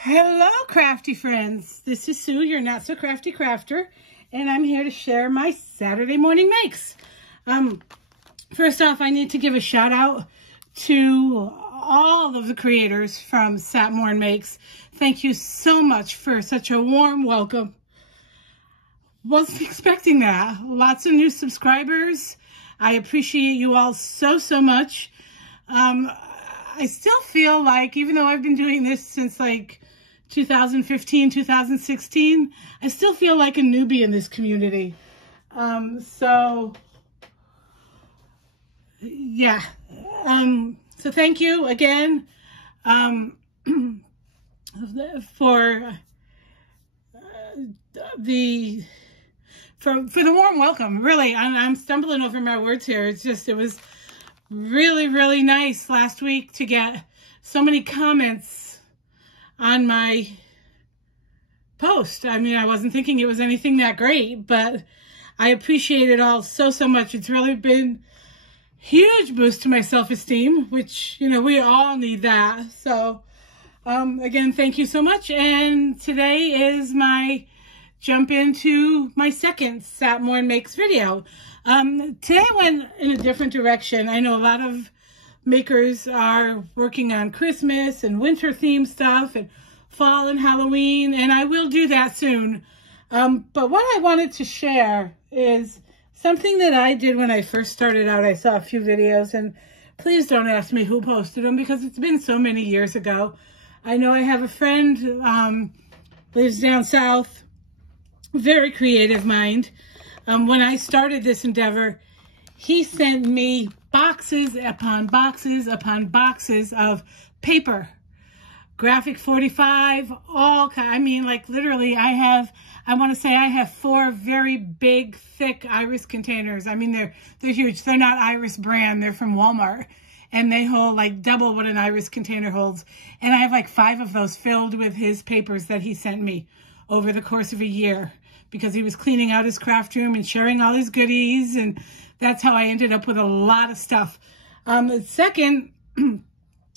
Hello, crafty friends. This is Sue, your not so crafty crafter, and I'm here to share my Saturday morning makes. First off, I need to give a shout out to all of the creators from Sat Morn Makes. Thank you so much for such a warm welcome. Wasn't expecting that. Lots of new subscribers. I appreciate you all so much. I still feel like, even though I've been doing this since like 2015, 2016, I still feel like a newbie in this community. So thank you again, for the warm welcome. Really, I'm stumbling over my words here. It was really nice last week to get so many comments on my post. I mean, I wasn't thinking it was anything that great, but I appreciate it all so much. It's really been a huge boost to my self-esteem, which, you know, we all need that. So, again, thank you so much. And today is my jump into my second Sat Morn Makes video. Today I went in a different direction. I know a lot of makers are working on Christmas and winter themed stuff and fall and Halloween, and I will do that soon. But what I wanted to share is something that I did when I first started out. I saw a few videos, and please don't ask me who posted them because it's been so many years ago. I know I have a friend, lives down south, very creative mind. When I started this endeavor, he sent me boxes upon boxes upon boxes of paper, graphic 45, I mean, like literally I want to say I have 4 very big, thick Iris containers. I mean, they're huge. They're not Iris brand. They're from Walmart, and they hold like double what an Iris container holds. And I have like 5 of those filled with his papers that he sent me over the course of a year, because he was cleaning out his craft room and sharing all his goodies, and that's how I ended up with a lot of stuff. Second, I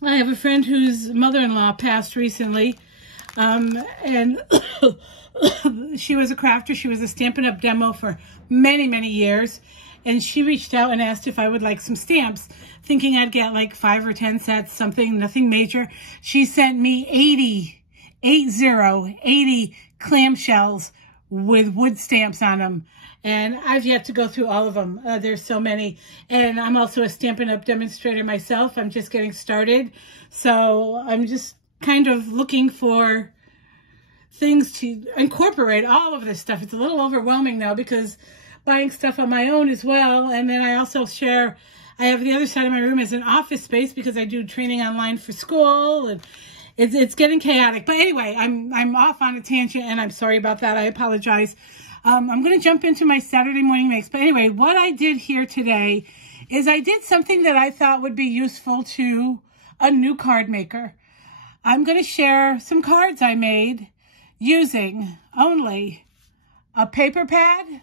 have a friend whose mother-in-law passed recently, and she was a crafter. She was a Stampin' Up! Demo for many years, and she reached out and asked if I would like some stamps, thinking I'd get like 5 or 10 sets, nothing major. She sent me 80 clamshells with wood stamps on them, and I've yet to go through all of them. There's so many, and I'm also a Stampin' Up! Demonstrator myself. I'm just getting started, so I'm just kind of looking for things to incorporate all of this stuff. It's a little overwhelming now because buying stuff on my own as well, and then I also share, I have the other side of my room as an office space because I do training online for school, and it's getting chaotic. But anyway, I'm off on a tangent, and I'm sorry about that. I apologize. I'm going to jump into my Saturday morning makes. But anyway, what I did here today is I did something that I thought would be useful to a new card maker. I'm going to share some cards I made using only a paper pad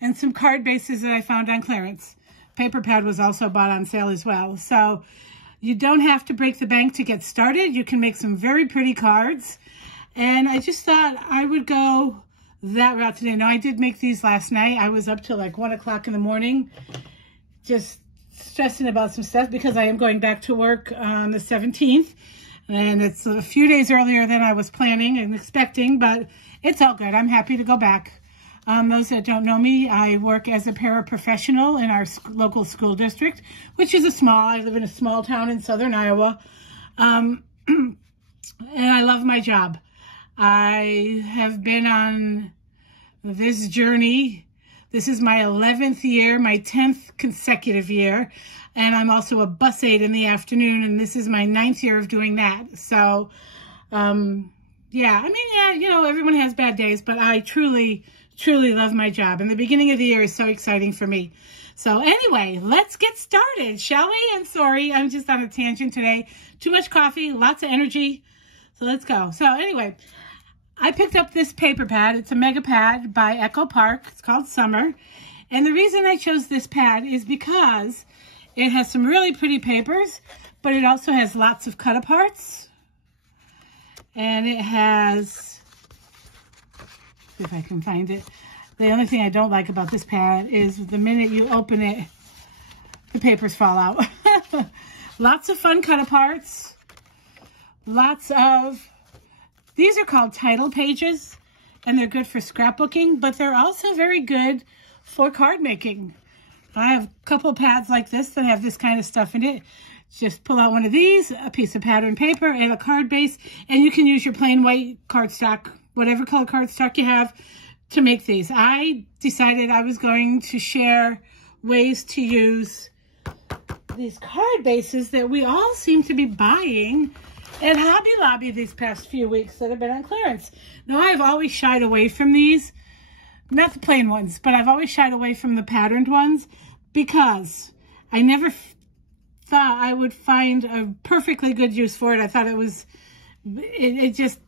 and some card bases that I found on clearance. Paper pad was also bought on sale as well. So you don't have to break the bank to get started. You can make some very pretty cards. And I just thought I would go that route today. Now, I did make these last night. I was up till like 1 o'clock in the morning, just stressing about some stuff because I am going back to work on the 17th. And it's a few days earlier than I was planning and expecting, but it's all good. I'm happy to go back. Those that don't know me, I work as a paraprofessional in our local school district, which is I live in a small town in southern Iowa, and I love my job. I have been on this journey. This is my 11th year, my 10th consecutive year, and I'm also a bus aide in the afternoon, and this is my 9th year of doing that. So, yeah, I mean, yeah, you know, everyone has bad days, but I truly love my job, and the beginning of the year is so exciting for me. So anyway, let's get started, shall we? I'm sorry, I'm just on a tangent today. Too much coffee, lots of energy, so let's go. So anyway, I picked up this paper pad. It's a mega pad by Echo Park. It's called Summer, and the reason I chose this pad is because it has some really pretty papers, but it also has lots of cut-aparts. And it has, see if I can find it. The only thing I don't like about this pad is the minute you open it, the papers fall out. Lots of fun cut aparts. Lots of, these are called title pages, and they're good for scrapbooking, but they're also very good for card making. I have a couple pads like this that have this kind of stuff in it. Just pull out one of these, a piece of pattern paper, and a card base, and you can use your plain white cardstock, whatever color cardstock you have, to make these. I decided I was going to share ways to use these card bases that we all seem to be buying at Hobby Lobby these past few weeks that have been on clearance. Now, I've always shied away from these, not the plain ones, but I've always shied away from the patterned ones because I never thought I would find a perfectly good use for it. I thought it just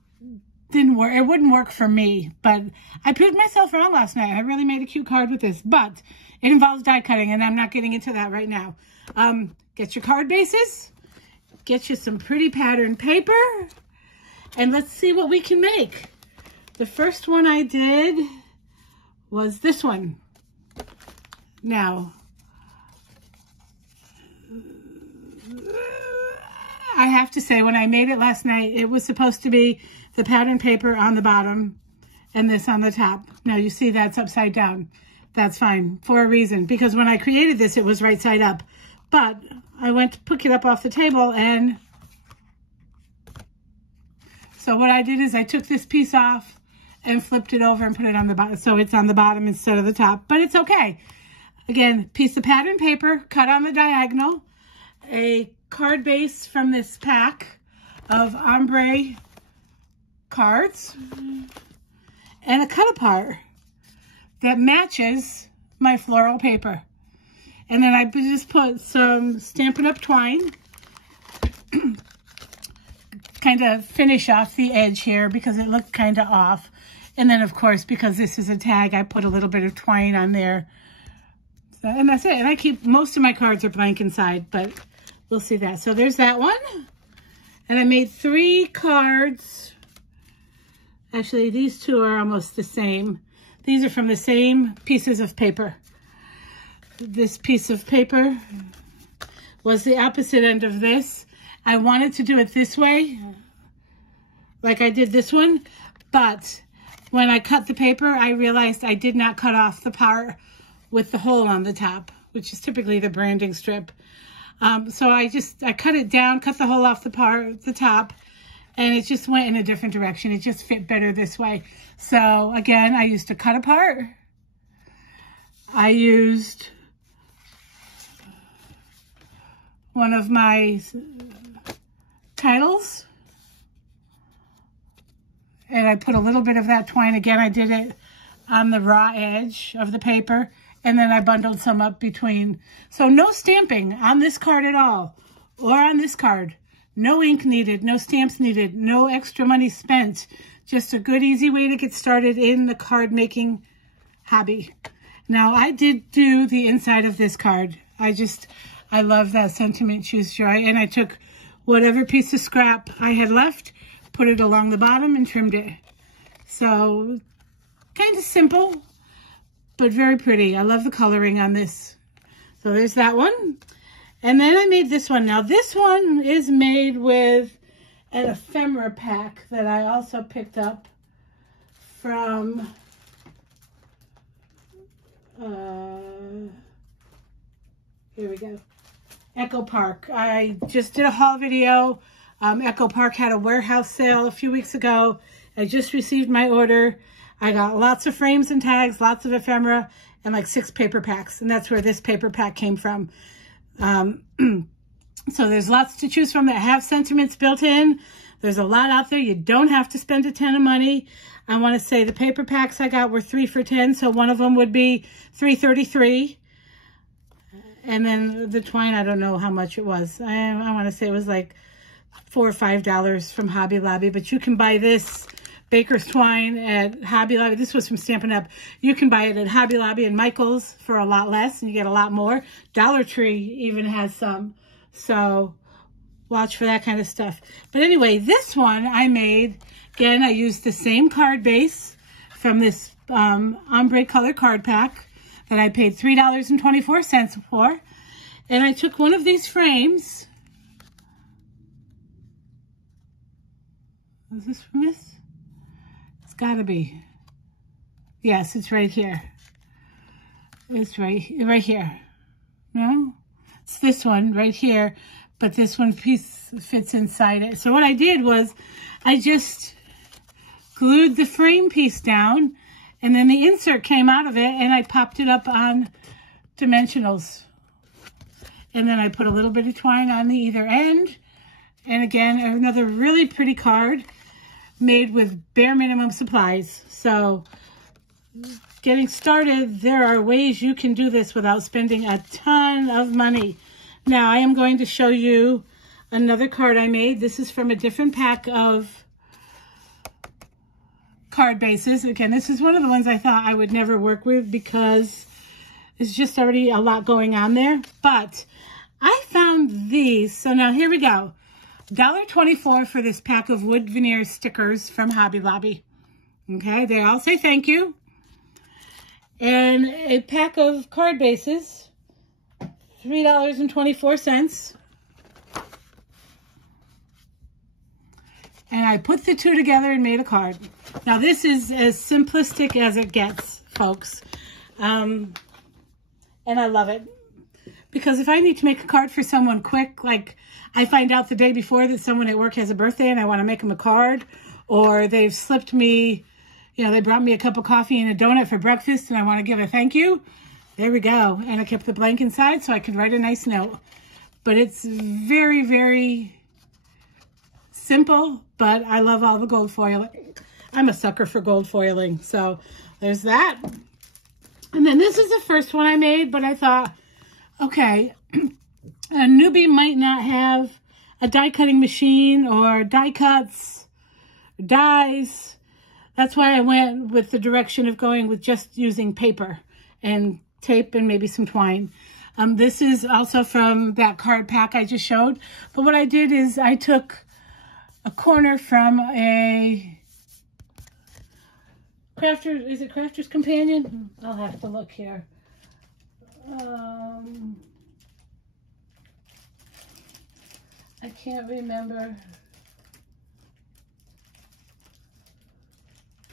didn't work. It wouldn't work for me, but I proved myself wrong last night. I really made a cute card with this, but it involves die cutting, and I'm not getting into that right now. Get your card bases, get you some pretty pattern paper, and let's see what we can make. The first one I did was this one. Now, I have to say, when I made it last night, it was supposed to be the pattern paper on the bottom and this on the top. Now, you see that's upside down. That's fine for a reason, because when I created this, it was right side up. But I went to pick it up off the table, and so what I did is I took this piece off and flipped it over and put it on the bottom, so it's on the bottom instead of the top, but it's okay. Again, piece of pattern paper cut on the diagonal, a card base from this pack of ombre cards, and a cut apart that matches my floral paper. And then I just put some Stampin' Up! Twine, kind of finish off the edge here because it looked kind of off. And then, of course, because this is a tag, I put a little bit of twine on there. So, and that's it. And I keep, most of my cards are blank inside, but we'll see that. So there's that one. And I made 3 cards. Actually, these two are almost the same. These are from the same pieces of paper. This piece of paper was the opposite end of this. I wanted to do it this way, like I did this one, but when I cut the paper, I realized I did not cut off the part with the hole on the top, which is typically the branding strip. So I cut it down, cut the hole off the top, and it just went in a different direction. It just fit better this way. So again, I used a cut apart. I used one of my titles, and I put a little bit of that twine. Again, I did it on the raw edge of the paper, and then I bundled some up between. So no stamping on this card at all, or on this card. No ink needed, no stamps needed, no extra money spent. Just a good, easy way to get started in the card making hobby. Now, I did do the inside of this card. I love that Sentiment Choose Joy, and I took whatever piece of scrap I had left, put it along the bottom, and trimmed it. So, kind of simple, but very pretty. I love the coloring on this. So there's that one. And then I made this one. Now, this one is made with an ephemera pack that I also picked up from here we go, Echo Park. I just did a haul video. Echo Park had a warehouse sale a few weeks ago. I just received my order. I got lots of frames and tags, lots of ephemera, and like 6 paper packs. And that's where this paper pack came from. So there's lots to choose from that have sentiments built in. There's a lot out there. You don't have to spend a ton of money. I want to say the paper packs I got were 3 for $10. So one of them would be $3.33. And then the twine, I don't know how much it was. I want to say it was like $4 or $5 from Hobby Lobby. But you can buy this Baker's twine at Hobby Lobby. This was from Stampin' Up. You can buy it at Hobby Lobby and Michael's for a lot less, and you get a lot more. Dollar Tree even has some. So watch for that kind of stuff. But anyway, this one I made, again, I used the same card base from this ombre color card pack that I paid $3.24 for. And I took one of these frames. Is this from this? It's gotta be. Yes, it's right here. It's right here. No? It's this one right here, but this one piece fits inside it. So what I did was I just glued the frame piece down, and then the insert came out of it, and I popped it up on dimensionals. And then I put a little bit of twine on the either end. And again, another really pretty card made with bare minimum supplies. So getting started, there are ways you can do this without spending a ton of money. Now, I am going to show you another card I made. This is from a different pack of card bases. Again, this is one of the ones I thought I would never work with because there's just already a lot going on there. But I found these. So now here we go. $1.24 for this pack of wood veneer stickers from Hobby Lobby. Okay, they all say thank you. And a pack of card bases, $3.24. And I put the two together and made a card. Now this is as simplistic as it gets, folks. And I love it. Because if I need to make a card for someone quick, like I find out the day before that someone at work has a birthday and I want to make them a card, or they've slipped me, you know, they brought me a cup of coffee and a donut for breakfast and I want to give a thank you, there we go. And I kept the blank inside so I could write a nice note. But it's very, very simple, but I love all the gold foiling. I'm a sucker for gold foiling. So there's that. And then this is the first one I made, but I thought, okay, a newbie might not have a die cutting machine or die cuts, dies. That's why I went with the direction of going with just using paper and tape and maybe some twine. This is also from that card pack I just showed. But what I did is I took a corner from a Crafter, is it Crafter's Companion? I'll have to look here. I can't remember.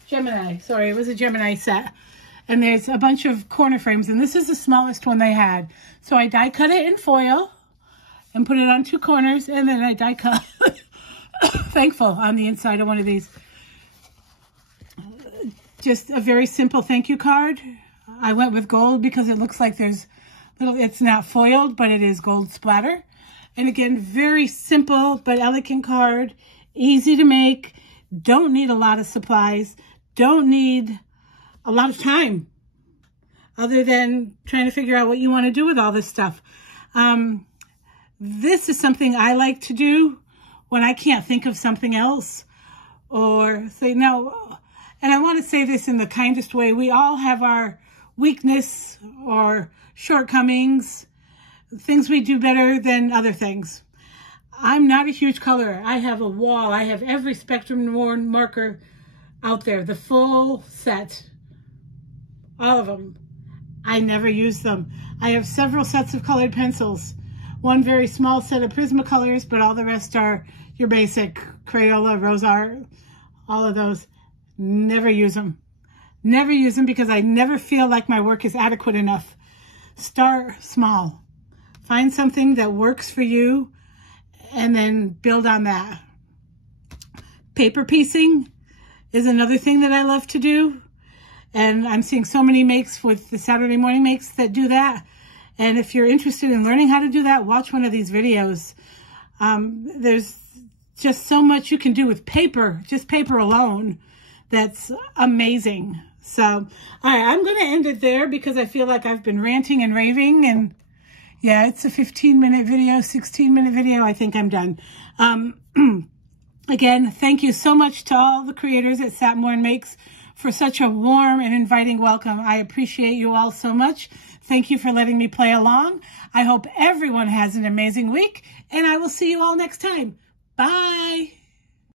Gemini, sorry, it was a Gemini set. And there's a bunch of corner frames, and this is the smallest one they had. So I die cut it in foil and put it on two corners, and then I die cut Thankful on the inside of one of these. Just a very simple thank you card. I went with gold because it looks like there's little, it's not foiled, but it is gold splatter. And again, very simple but elegant card, easy to make, don't need a lot of supplies, don't need a lot of time other than trying to figure out what you want to do with all this stuff. This is something I like to do when I can't think of something else or say no. And I want to say this in the kindest way. We all have our weakness or shortcomings, things we do better than other things. I'm not a huge colorer. I have a wall. I have every Spectrum worn marker out there, the full set, all of them. I never use them. I have several sets of colored pencils. One very small set of Prismacolors, but all the rest are your basic Crayola, RoseArt, all of those. Never use them. Never use them because I never feel like my work is adequate enough. Start small. Find something that works for you and then build on that. Paper piecing is another thing that I love to do. And I'm seeing so many makes with the Saturday morning makes that do that. And if you're interested in learning how to do that, watch one of these videos. There's just so much you can do with paper, just paper alone. That's amazing. So, all right, I'm going to end it there because I feel like I've been ranting and raving. And yeah, it's a 15-minute video, 16-minute video. I think I'm done. Again, thank you so much to all the creators at Satmorn Makes for such a warm and inviting welcome. I appreciate you all so much. Thank you for letting me play along. I hope everyone has an amazing week, and I will see you all next time. Bye.